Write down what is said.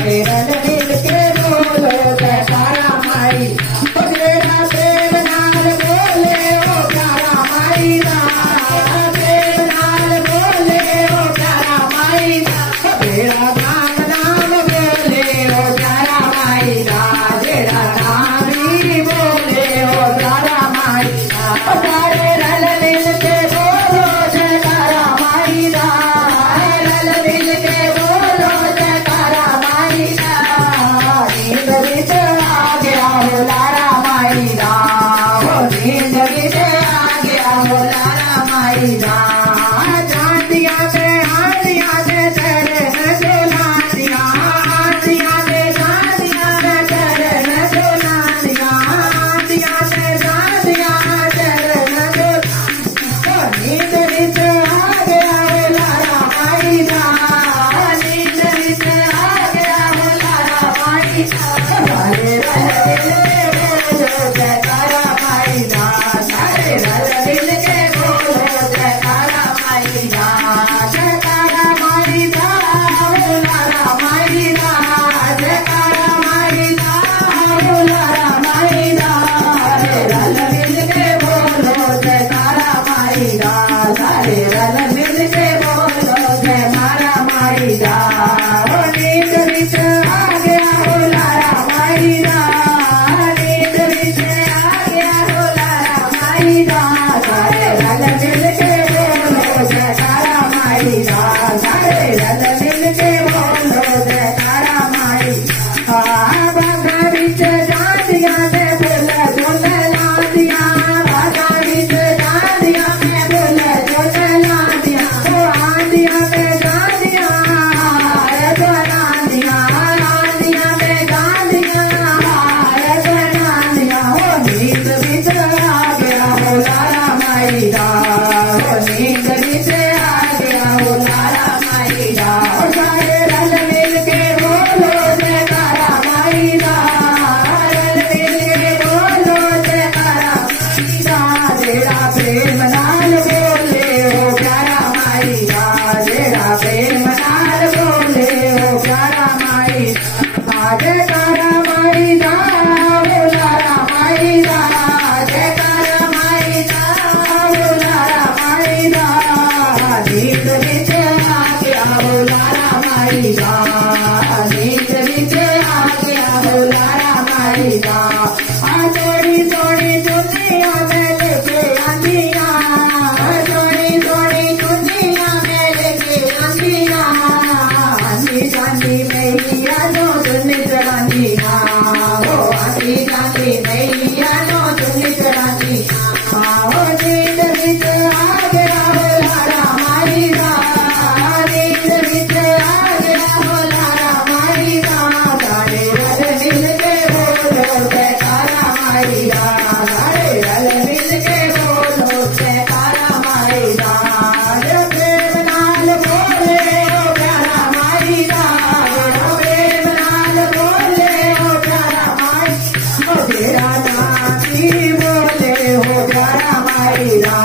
सारे रल मिल के बोलो जयकारा माई तेरा प्रेम नाल बोले ओ प्यारा माई दा प्रेम नाल बोले ओ प्यारा माई दा तेरा नाम बोले ओ प्यारा माई दा तेरा नाम ही बोले ओ प्यारा माई दा सारे रल मिल के बोलो जयकारा माई दा रल मिल के बोलो जयकारा माई दा नींद विच आ गया हो लारा माई दा नींद विच आ गया हो लारा माई दा चांदिया से हारिया से चरण डोलानिया हारिया से शादिया से चरण डोलानिया हारिया से शादिया चरण डोलानिया नींद विच आ गया हो लारा माई दा नींद विच आ गया हो लारा माई दा सारे रल मिल के बोलो जयकारा माई दा सारे रल मिल के बोलो जयकारा माई दा जयकारा माई दा हो लारा माई दा जयकारा माई दा हो लारा माई दा सारे रल मिल के बोलो जयकारा माई दा सारे रल मिल के बोलो जयकारा माई दा नींद विच आ गया हो लारा माई दा नींद विच आ गया हो लारा माई दा सारे रल मिल के बोलो जयकारा माई दा सारे रल मिल के बोलो जयकारा माई बागा विच जांदिया ने फुल झुल लादिया बागा विच जांदिया ने फुल झुल लादिया आंदिया ने गांदिया बनादिया आंदिया ने गांदिया बनादिया नींद विच आ गया हो लारा माई दा नींद विच आ गया हो लारा माई दा सारे रल मिल के बोलो जयकारा माई दा रल मिल के बोलो जयकारा माई दा तेरा प्रेम नाल बोले ओ प्यारा माई दा तेरा प्रेम नाल बोले ओ प्यारा माई जयकारा माई दा हो लारा माई दा जयकारा माई दा हो लारा माई दा नींद विच आ गया हो लारा माई दा नींद विच आ गया हो लारा माई दा सोनी सोनी दुनिया में लेके आंदिया सोनी सोनी दुनिया में लेके आंदिया आंधी जाती मैया नो दुनी चलांदिया आंधी जाती मैया नो दुनी चलांदिया नींद विच आ गया हो लारा माई दा नींद विच आ गया हो लारा माई दा सारे रल मिल के बोलो जयकारा माई दा सारे रल मिल के बोलो जयकारा माई दा प्रेम नाल बोले ओ प्यारा माई दा प्रेम नाल बोले ओ प्यारा माई तेरा नाम ही बोले हो प्यारा माई दा